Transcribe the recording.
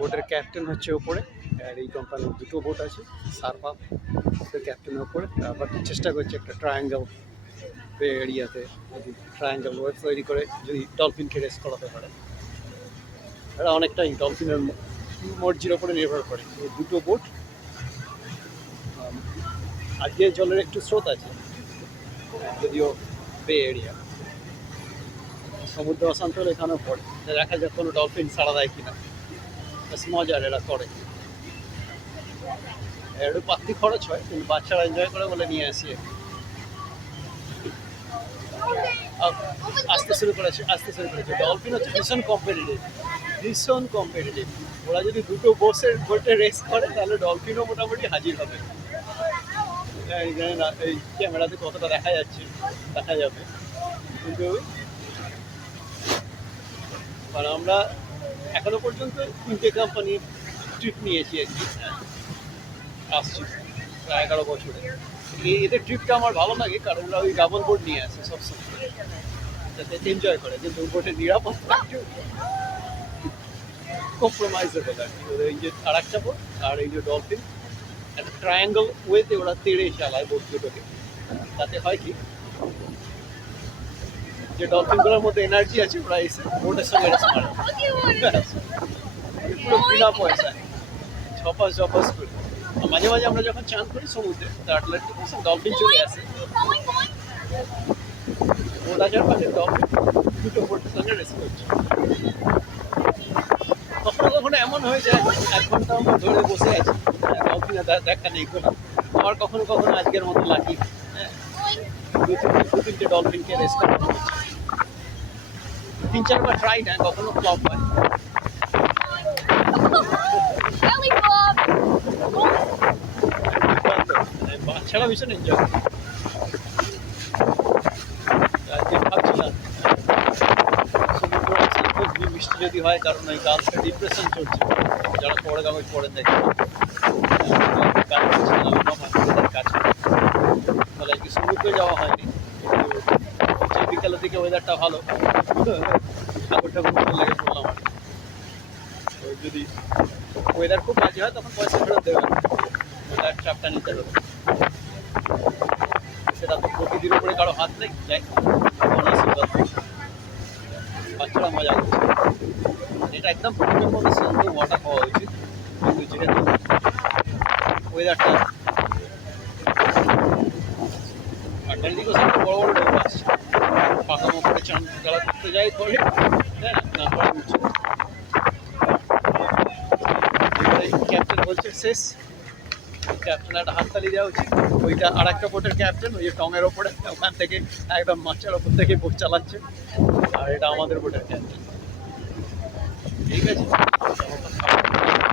বোটের ক্যাপ্টেন হচ্ছে ওপরে, আর এই কোম্পানির দুটো বোট আছে, সারফা ক্যাপ্টেনের ওপরে। আবার চেষ্টা করছে একটা ট্রায়াঙ্গেল বে এরিয়াতে যদি ট্রায়াঙ্গেল ওয়েব তৈরি করে যদি ডলফিনকে রেস করাতে পারে। এটা অনেকটাই ডলফিনের মর্জির ওপরে নির্ভর করে। এই দুটো বোট, আজকে জলের একটু স্রোত আছে যদিও বে এরিয়া, সমুদ্র অশান্ত হলে এখানেও পড়ে, দেখা যাক কোনো ডলফিন ছাড়া দেয় কিনা। বেশ মজার এরা করে, একটু পাত্তি খরচ হয় কিন্তু বাচ্চারা এনজয় করে বলে নিয়ে আসি। আসতে শুরু করেছে। ডলফিন হচ্ছে ভীষণ কম্পিটিটিভ। ওরা যদি দুটো বোটে রেস করে তাহলে ডলফিনও মোটামুটি হাজির হবে। জানি না এই ক্যামেরাতে কতটা দেখা যাচ্ছে, দেখা যাবে কিন্তু আর আমরা এখনো পর্যন্ত 3টে কোম্পানির ট্রিপ নিয়েছি আর কি, আসছি প্রায় 11 বছরে। এদের ট্রিপটা আমার ভালো লাগে কারণ ওরা ওই ডাবল বোট নিয়ে আসে সবসময়, যাতে এনজয় করে, কিন্তু বোটের নিরাপত্তা একটু কম্প্রোমাইজেবল আর কি। ওদের এই যে আর একটা বোট আর এই যে ডলফিন একটা ট্রায়াঙ্গেল ওয়েতে ওরা তেড়ে চালায় বোট দুটোকে। তাতে হয় কি, যে ডলফিনগুলোর মধ্যে এনার্জি আছে ওরা এসে বোটের সঙ্গে রেস মারে পুরো বিনা পয়সায়, ঝপাস করে। মাঝে মাঝে আমরা যখন চান করি সমুদ্রে আটলান্টিক ডলফিন চলে আসে, বোট আসার পাশে ডলফিন দুটো বোটের সঙ্গে রেস করছে। কখনো কখনো এমন হয়ে যায় 1 ঘন্টা আমরা ধরে বসে আছি, ডলফিনের দেখা নেই কোনো। আবার কখনো কখনো আজকের মতো লাকি, হ্যাঁ, দু তিনটে ডলফিনকে রেস করানো হচ্ছে। 3-4 বার ট্রাই না, কখনো ফ্লপ হয়। বাচ্চারা ভীষণ এনজয় করে। ভাবছিলাম সমুদ্র খুব বৃষ্টি যদি হয়, কারণ ওই গার্লসের ডিপ্রেশন চলছে, যারা পড়ে দেখে কাজ করে, তাহলে কি সমুদ্রে যাওয়া হয়নি। কিন্তু বিকালের দিকে ওয়েদারটা ভালো, ঠাকুরটা খুব ভালো লেগে পড়লাম। তো যদি ওয়েদার খুব বাজে হয় তখন পয়সা ফেরত দেবে না, ওয়েদার চাপটা নিতে হবে। সেটা তো প্রকৃতির উপরে কারো হাত নেই, যাই বাচ্চারা মজা করছে। এটা একদম প্রকৃতির মধ্যে শান্ত ওয়াটার পাওয়া উচিত, কিন্তু যেহেতু ওয়েদারটা আটলান্টিক ওশানে বড় বড় ঢেউ আসছে, পাকামো করে চান যারা করতে যায় করে, হ্যাঁ, না করে উঠছে। ক্যাপ্টেন বলছে শেষ, ক্যাপ্টেন একটা হাততালি দেওয়া উচিত। ওইটা আর একটা বোটের ক্যাপ্টেন, ওই যে টঙের ওপরে, ওখান থেকে একদম মাছের ওপর থেকে বোট চালাচ্ছে, আর এটা আমাদের বোটের ক্যাপ্টেন। ঠিক আছে।